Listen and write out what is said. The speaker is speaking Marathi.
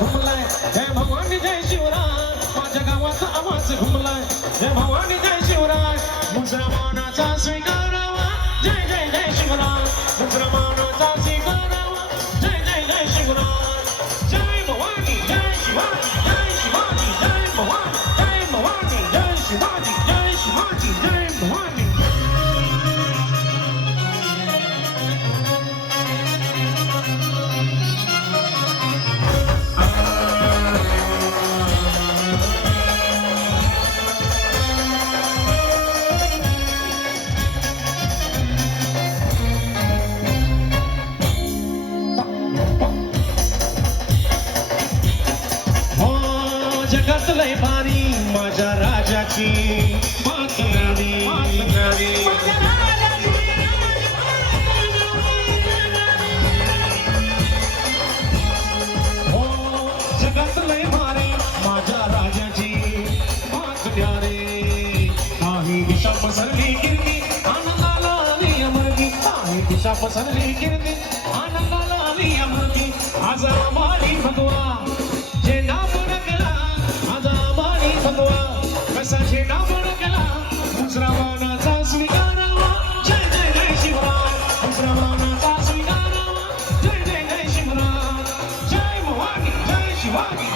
आवाज जय भवानी जय शिवराय. माझ्या गावाचा आवाज घुमलाय. जय भवानी जय शिवराय. मुद्रा मानाचा स्वीकारावा. जय जय जय शिवराय. राजाची मात न्यावी मात हो जगात लय भारी माझ्या राजाची मात द्या रे काही दिशा पसरली कीर्ती आनंदाला आली अमरगी. काही दिशा पसरली कीर्ती आनंदाला आली अमरगी. आज मारी भगवा कसा झेंडा फडकला दुसरा मानाचा स्वीकारावा. जय जय जय शिवराय. दुसरा मानाचा स्वीकारावा. जय जय जय शिवराय. जय भवानी जय शिवाजी